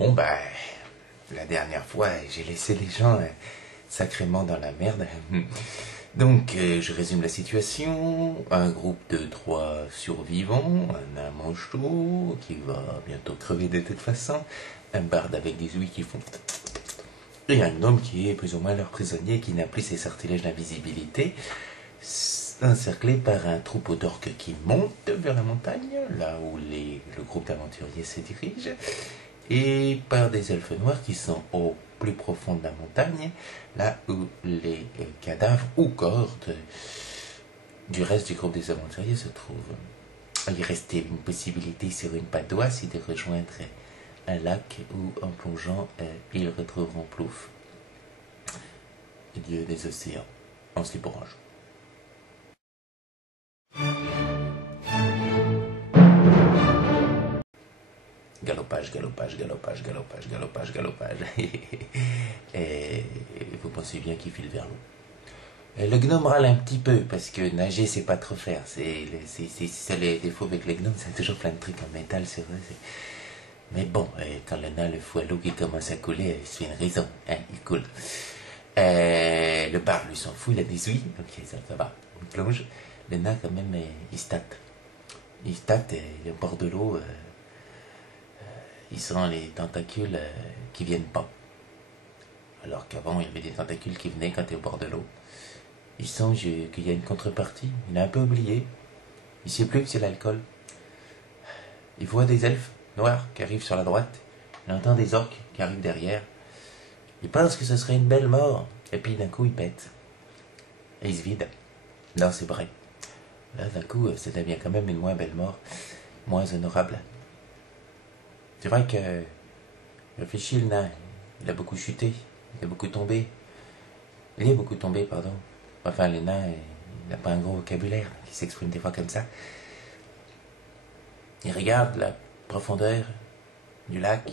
Bon, bah, la dernière fois, j'ai laissé les gens sacrément dans la merde. Donc, je résume la situation. Un groupe de 3 survivants, un nain manchot qui va bientôt crever de toute façon, un barde avec des ouïes qui font... et un gnome qui est plus ou moins leur prisonnier, qui n'a plus ses sortilèges d'invisibilité, encerclé par un troupeau d'orques qui monte vers la montagne, là où le groupe d'aventuriers se dirige, et par des elfes noirs qui sont au plus profond de la montagne, là où les cadavres ou corps du reste du groupe des aventuriers se trouvent. Il restait une possibilité sur une patte d'oie, c'est de rejoindre un lac où, en plongeant, ils retrouveront Plouf, dieu des océans, en slip orange. Galopage, galopage, galopage, galopage, galopage, galopage. Et vous pensez bien qu'il file vers l'eau. Le gnome râle un petit peu parce que nager c'est pas trop faire. C'est les défauts avec les gnomes, c'est toujours plein de trucs en métal, c'est vrai. Mais bon, quand le nain le fout à l'eau qui commence à couler, il se fait une raison, hein, il coule. Le bar lui s'en fout, il a des ouïes, donc ça va, il plonge. Le nain quand même, il se tâte. Il se tâte, il est au bord de l'eau. Il sent les tentacules qui viennent pas. Alors qu'avant, il y avait des tentacules qui venaient quand tu es au bord de l'eau. Il sent qu'il y a une contrepartie. Il a un peu oublié. Il sait plus que c'est l'alcool. Il voit des elfes noirs qui arrivent sur la droite. Il entend des orques qui arrivent derrière. Il pense que ce serait une belle mort. Et puis d'un coup, il pète. Et il se vide. Non, c'est vrai. Là, d'un coup, ça devient quand même une moins belle mort. Moins honorable. C'est vrai que, réfléchis, le nain, il a beaucoup chuté, il a beaucoup tombé. Il est beaucoup tombé, pardon. Enfin, le nain, il n'a pas un gros vocabulaire, donc il s'exprime des fois comme ça. Il regarde la profondeur du lac,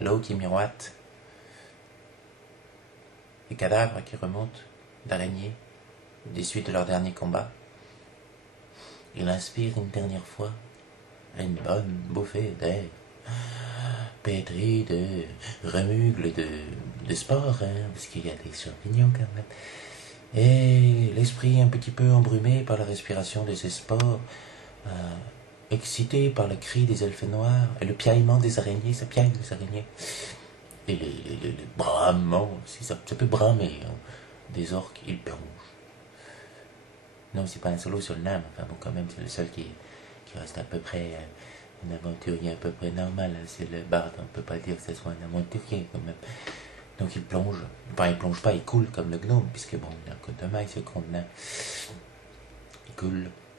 l'eau qui miroite, les cadavres qui remontent, d'araignées, des suites de leur dernier combat. Il inspire une dernière fois une bonne bouffée d'air, pétri de remugles de sport, hein, parce qu'il y a des champignons quand même. Et l'esprit un petit peu embrumé par la respiration de ces spores, excité par le cri des elfes noirs, et le piaillement des araignées, ça piaille les araignées, et les bramements, si ça peut bramer, hein, des orques, il plonge. Non, c'est pas un solo sur le nain, enfin bon, quand même, c'est le seul qui reste à peu près... un aventurier à peu près normal, c'est le barde, on peut pas dire que ce soit un aventurier quand même. Donc il plonge, enfin il plonge pas, il coule comme le gnome, puisque bon, il a un côte de maille ce con nain.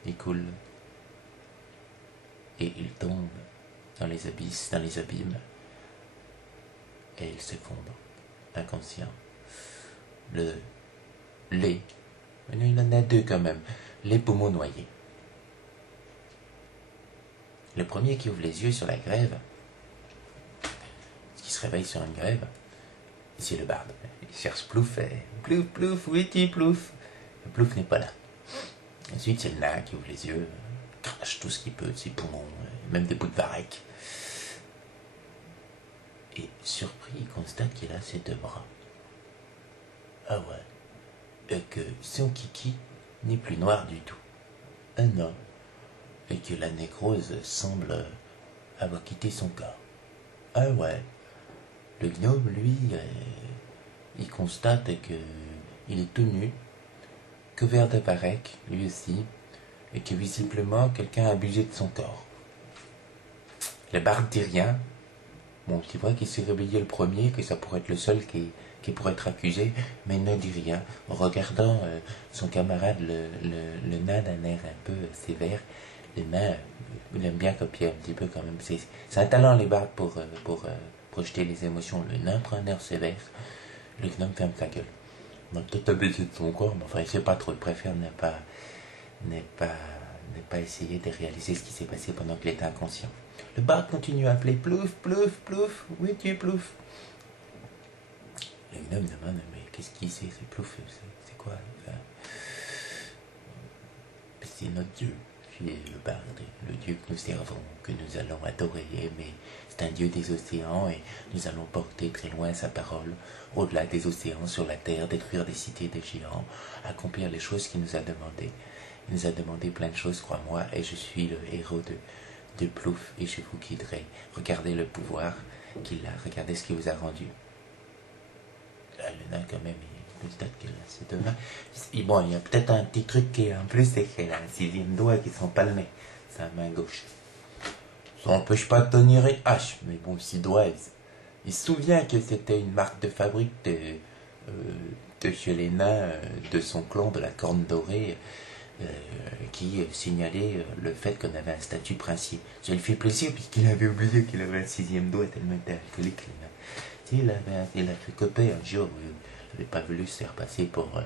Il coule, et il tombe dans les abysses, dans les abîmes, et il s'effondre, inconscient. Il en a 2 quand même, les poumons noyés. Le premier qui ouvre les yeux sur la grève, qui se réveille sur une grève, c'est le barde. Il cherche Plouf, Plouf, Plouf, où es-tu, Plouf? Plouf n'est pas là. Ensuite, c'est le nain qui ouvre les yeux, crache tout ce qu'il peut de ses poumons, même des bouts de varech. Et surpris, il constate qu'il a ses 2 bras. Ah ouais. Et que son kiki n'est plus noir du tout. Ah non. Et que la nécrose semble avoir quitté son corps. Ah ouais. Le gnome, lui, il constate qu'il est tout nu, couvert de varech, lui aussi, et que visiblement quelqu'un a abusé de son corps. Le barde dit rien. Bon, c'est vrai qu'il s'est réveillé le premier, que ça pourrait être le seul qui pourrait être accusé, mais il ne dit rien, en regardant son camarade, le nain d'un air un peu sévère. Le nain, il aime bien copier un petit peu quand même. C'est un talent, les bardes, pour projeter les émotions. Le nain prend un air sévère, le gnome ferme sa gueule. On a peut-être abusé de son corps, mais enfin, il ne sait pas trop. Il préfère ne pas essayer de réaliser ce qui s'est passé pendant qu'il était inconscient. Le barde continue à appeler Plouf, Plouf, Plouf, où es-tu, Plouf? Le gnome demande, mais qu'est-ce qui c'est Plouf? C'est quoi? Enfin, c'est notre dieu. qui est le barde, le Dieu que nous servons, que nous allons adorer et aimer. C'est un Dieu des océans et nous allons porter très loin sa parole, au-delà des océans, sur la terre, détruire des cités des géants, accomplir les choses qu'il nous a demandées. Il nous a demandé plein de choses, crois-moi, et je suis le héros de Plouf et je vous guiderai. Regardez le pouvoir qu'il a, regardez ce qu'il vous a rendu. Là, le nain, quand même, peut-être qu'il a ses deux mains. Et bon, il y a peut-être un petit truc qui est en plus, c'est qu'il a un sixième doigt qui sont palmés. Sa main gauche. Ça n'empêche pas de tenir une hache, mais bon, si doigt, il se souvient que c'était une marque de fabrique de chez les nains, de son clan, de la Corne Dorée, qui signalait le fait qu'on avait un statut princier. Ça lui fait plaisir puisqu'il avait oublié qu'il avait un sixième doigt tellement était alcoolique. Il a fait copain un jour, il n'avait pas voulu se faire passer pour un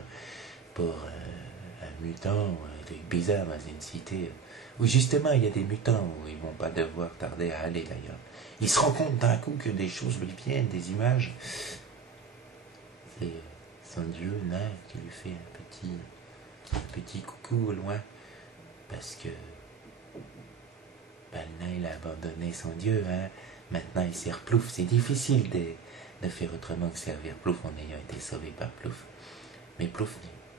mutant ou un truc bizarre dans une cité où justement il y a des mutants où ils vont pas devoir tarder à aller d'ailleurs. Il se rend compte d'un coup que des choses lui viennent, des images. C'est son dieu nain qui lui fait un petit coucou au loin parce que le nain il a abandonné son dieu, hein. Maintenant il sert Plouf. C'est difficile de faire autrement que servir Plouf en ayant été sauvé par Plouf. Mais Plouf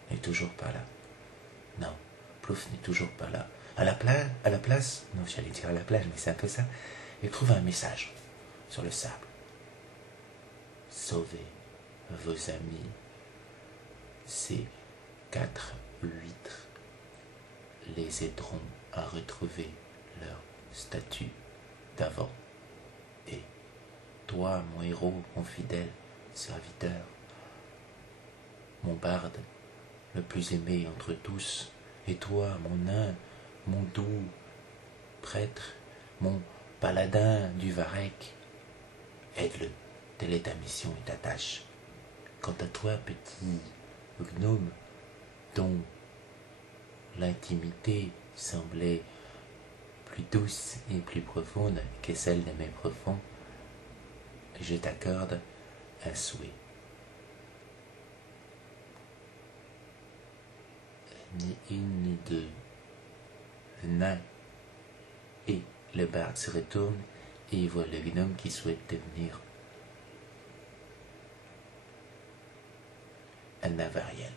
n'est toujours pas là. Non, Plouf n'est toujours pas là. À la place, non, j'allais dire à la plage, mais c'est un peu ça, il trouve un message sur le sable. Sauvez vos amis. Ces 4 huîtres les aideront à retrouver leur statut d'avant. Et toi, mon héros, mon fidèle serviteur, mon barde, le plus aimé entre tous, et toi, mon nain, mon doux prêtre, mon paladin du Varech, aide-le, telle est ta mission et ta tâche. Quant à toi, petit gnome, dont l'intimité semblait plus douce et plus profonde que celle de mes profonds, je t'accorde un souhait. Ni une ni deux. Le nain et le barde se retournent et ils voient le gnome qui souhaite devenir un Navariel.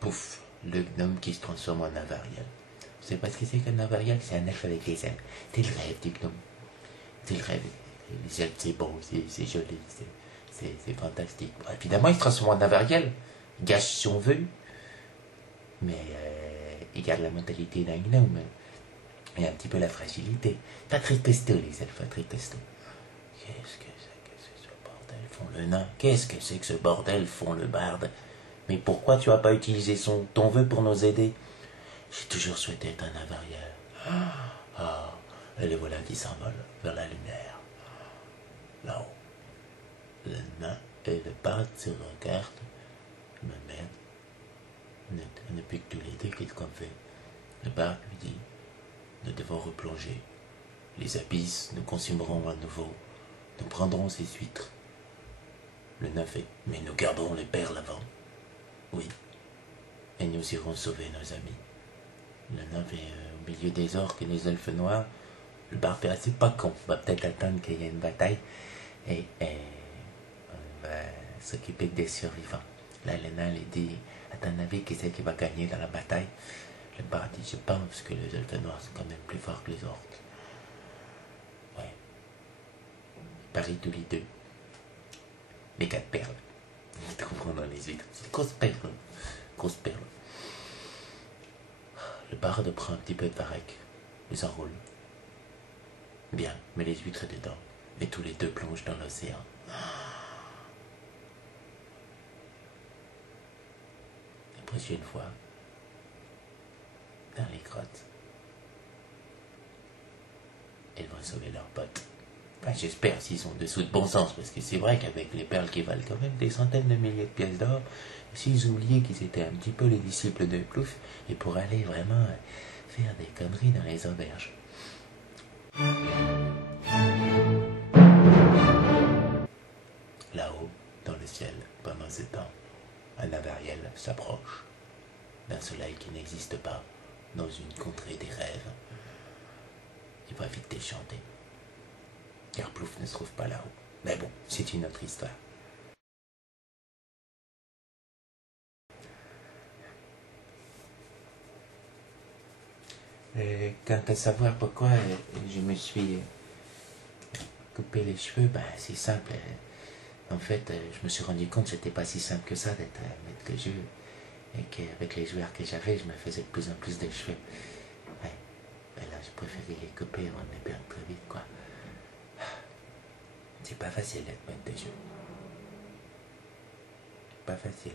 Pouf, le gnome qui se transforme en Navariel. Vous savez pas ce que c'est qu'un Navariel? C'est un elfe avec les ailes. C'est le rêve du gnome. C'est le rêve. Les elfes, c'est beau, c'est joli, c'est fantastique. Bon, évidemment, il se transforme en Navariel. Il gâche son vœu. Mais il garde la mentalité d'un gnome. Et un petit peu la fragilité. Pas très costaud, les elfes, pas très costaud. Qu'est-ce que c'est que ce bordel font le nain? Qu'est-ce que c'est que ce bordel font le barde? Mais pourquoi tu n'as pas utilisé ton vœu pour nous aider? J'ai toujours souhaité être un Navariel. Ah, et le voilà qui s'envole vers la lumière. Là-haut. Le nain et le barde se regardent. Ma mère, on n'est plus que tous les deux, qu'est-ce qu'on fait? Le barde lui dit, nous devons replonger. Les abysses nous consumeront à nouveau. Nous prendrons ces huîtres. Le nain fait, mais nous garderons les perles avant. Oui, et nous irons sauver nos amis. Le nain fait au milieu des orques et des elfes noirs. Le barde fait, c'est pas con, on va peut-être attendre qu'il y ait une bataille et on va s'occuper des survivants. Là, le nain lui dit, à ton avis, qui c'est qui va gagner dans la bataille? Le barde dit, je pense que les elfes noirs sont quand même plus forts que les orques. Ouais. Ils parient tous les deux. Les 4 perles. Tu comprends dans les huîtres. C'est des grosses perles. Grosses perles. Le barde prend un petit peu de varech, les enroule. Bien, met les huîtres dedans. Et tous les deux plongent dans l'océan. La prochaine fois, dans les grottes, ils vont sauver leurs potes. Enfin, j'espère s'ils sont dessous de bon sens, parce que c'est vrai qu'avec les perles qui valent quand même des centaines de milliers de pièces d'or, s'ils oubliaient qu'ils étaient un petit peu les disciples de Plouf, et pour aller vraiment faire des conneries dans les auberges. Là-haut, dans le ciel, pendant ce temps, un Navariel s'approche. d'un soleil qui n'existe pas dans une contrée des rêves. Il va vite déchanter, car Plouf ne se trouve pas là-haut. Mais bon, c'est une autre histoire. Quant à savoir pourquoi je me suis coupé les cheveux, ben c'est simple. En fait, je me suis rendu compte que c'était pas si simple que ça d'être maître de jeu. Et qu'avec les joueurs que j'avais, je me faisais de plus en plus de cheveux. Ouais. Ben là, je préférais les couper avant de les perdre très vite, quoi. C'est pas facile d'être maître de jeu. Pas facile.